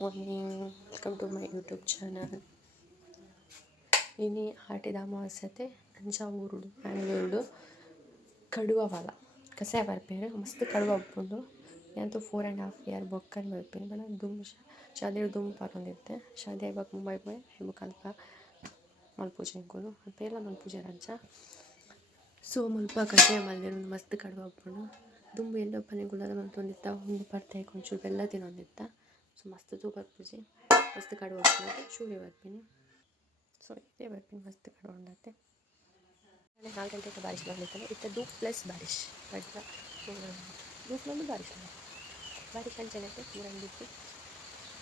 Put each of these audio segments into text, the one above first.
Morning, welcome to my YouTube channel. Ini ఆటిద అమావాస్యతే ಅಂಚ ಊರುಡು ಮ್ಯಾಂಗ್ಳೂರುಡು ಕಡುವ ವಾಲ ಕಸಾಯ ಬರ್ಪೇರು ಮಸ್ತ್ ಕಡುವ ಉಪ್ಪುಂಡು ಎಂತೂ 4.5 year ಬೊಕ್ಕನೆ ಬರ್ಪೇರು ಬನ ದುಂಬು ಶಾದೆ ದುಂಬು ಪಾರೊಂದಿತ್ತೆ ಶಾದೆ ಇವಾಗ ಮುಂಬೈ ಪೋಯ್ ಹೆಬ್ಬು ಕಲ್ಪ ಮಲ್ಪೂಜೆ ಅಂಕೋದು ಅಲ್ಪೆಲ್ಲ ಮಲ್ಪೂಜೆ ರಂಚ ಸೊ ಮುಲ್ಪ ಕಸಾಯ ಮಲ್ದಿರು ಮಸ್ತ್ ಕಡುವ ಉಪ್ಪುಂಡು ದುಂಬು ಎಲ್ಲೋ ಪನೆ ಗುಲಾದ ಮಲ್ತೊಂದಿತ್ತ ಒಂದು ಪರ್ತೆ ಒಂಚೂರು ಬೆಲ್ಲ ತಿನ್ನೊಂದಿತ್ತ ಸೊ ಮಸ್ತ್ ತೂಪರ್ ಪೂಜೆ ಮಸ್ತ್ ಕಡುವ ಉಪ್ಪು ಶೂರೆ ಬರ್ಪೇನೆ ಸೊ ಇದೇ ಬರ್ತೀನಿ ಮಸ್ತ್ ಕಡುವ ಉಂಡತ್ತೆ 4 ಗಂಟೆಗೆ ಬಾರಿಶ್ ಬಂದಿತ್ತಲ್ಲ ಇತ್ತ ಧೂಪ್ ಪ್ಲಸ್ ಬಾರಿಶ್ ಬಡ್ಲ ಧೂಪ್ನೊಂದು ಬಾರಿಶ್ ಬಾರಿಶ್ ಅಂಚನಕ್ಕೆ ಮೂರಂದಿತ್ತು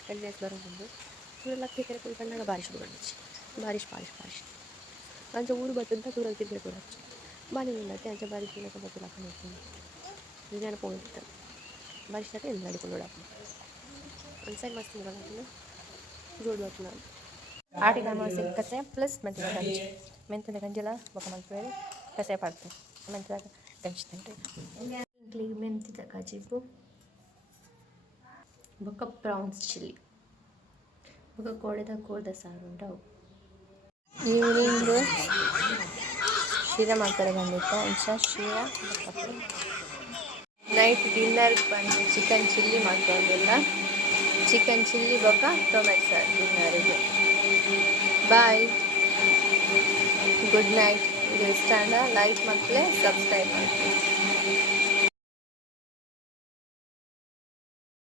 ಕಡಿಮೆಸ್ ಬರೋದು ಊರೆಲ್ಲ ಕೇಕರೆ ಕೊಡಿ ಕಣ್ಣಾಗ ಬಾರಿಶ್ ಬಂದಿச்சு ಬಾರಿಶ್ ಬಾರಿಶ್ ಬಾರಿಶ್ ಅಂಚ ಊರು ಬತ್ತಂತ ದೂರ ತಿರ್ಗಡೆ ಕೊಡచ్చు ಬಾನಿ ಉಂಡತ್ತೆ ಅಂಚ ಬಾರಿಶ್ ಇಲ್ಲಕ ಬತ್ತಲ್ಲ ಹಾಕೊಂಡು ವಿಜ್ಞಾನ ಹೋಗಿತ್ತು ಬಾರಿಶ್ ತಕ್ಕ ಎಲ್ಲ ನಡಿಕೊಂಡು ನೋಡಪ್ಪ ಒಂದು ಸೈಡ್ ಮಸ್ತ್ ಮುಗಲ್ಲ ಜೋಡು ಬತ್ತು ನಾನು ಆಟಿದ ಅಮಾವಾಸ್ಯೆ ಕಸಾಯ ಪ್ಲಸ್ ಮೆಂತ್ಯದ ಗಂಜಿ ಮೆಂತ್ಯದ ಗಂಜಿಲ್ಲ ಬೊಕ್ಕ ಮಲ್ಪೇರು ಕಸಾಯ ಪಾಡ್ತೇವೆ ಮೆಂತ್ಯದ ಗಂಜಿ ತಿಂటే ಮೆಂತ್ಯದ ಗಜಿಪು ಬೊಕ್ಕ ಪ್ರಾನ್ಸ್ ಚಿಲ್ಲಿ ಬೊಕ್ಕ ಕೋಳಿದ ಸಾರು ಉಂಟವು ಈವ್ನಿಂಗ್ ಶೀರಾ ಮಾಡ್ತಾರೆ ಬಂದಿತ್ತು ಅಂಚ ಶೀರಾ ನೈಟ್ ಡಿನ್ನರ್ ಬಂದು ಚಿಕನ್ ಚಿಲ್ಲಿ ಮಾಡ್ಕೊಂಡಿಲ್ಲ ಚಿಕನ್ ಚಿಲ್ಲಿ ಬೊಕ್ಕ ಟೊಮೆಟೊ ಸಾರು ಡಿನ್ನರಿಗೆ ಬಾಯ್ ಗುಡ್ ನೈಟ್ ವಿಡಿಯೋ ಇಷ್ಟ ಲೈಕ್ ಮತ್ತು ಸಬ್ಸ್ಕ್ರೈಬ್ ಮಾಡಿ